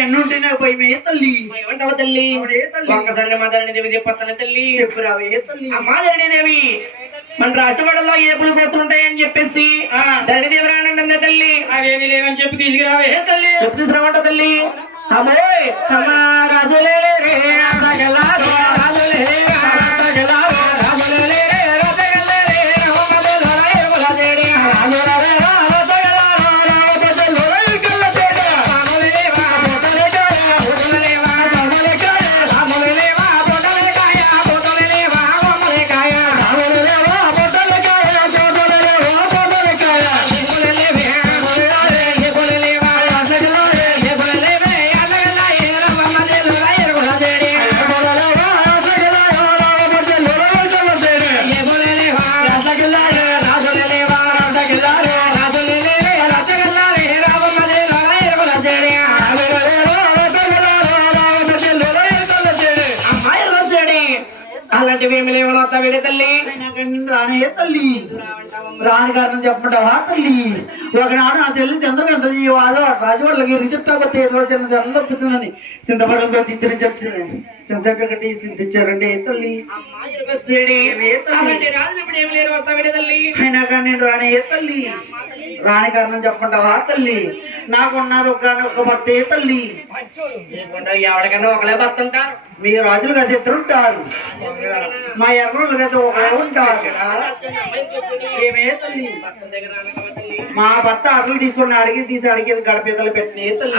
ఎన్నుంటేనే పోయి తల్లి ఏమంటావు తల్లి ఒక్కదాన్ని మాదారిని దేవి చెప్పాను తల్లి ఎప్పురావే తల్లి అమ్మా ధరణిదేవి మన రాష్ట్రపడలో ఏపులు కొడుతుంటాయని చెప్పేసి ధరణిదేవి రానండి తల్లి అవేమి లేవని చెప్పి తీసుకురావే తల్లి చెప్పు తీసుకురామంట తల్లి అమ్మోయ్ అమ్మ రాజులే రే రాజులే అలాంటివి ఏమి లేవని వస్తా విడే తల్లి రానే తల్లి రాని కారణం చెప్పమంటావా తల్లి ఒకనాడు నా చెల్లి చంద్రకంత వాళ్ళు రాజవాళ్ళకి రిజెప్ట్ అవ్వతే చంద్రపుచ్చిందని చింతపడంతో చింతకట్టి చింతించారండి తల్లి అయినా కానీ నేను రాని తల్లి రాని కారణం చెప్పమంటావా తల్లి నాకున్నది ఒక భర్త తల్లి ఎవరికైనా ఒకలే భర్త ఉంటారు మీ రాజులు కదా ఇద్దరు ఉంటారు మా ఎర్రలు కదా ఒకలే ఉంటారు ఏమే తల్లి మా భర్త అడుగు తీసుకుని అడిగి తీసి అడిగేది గడపేదలు పెట్టిన తల్లి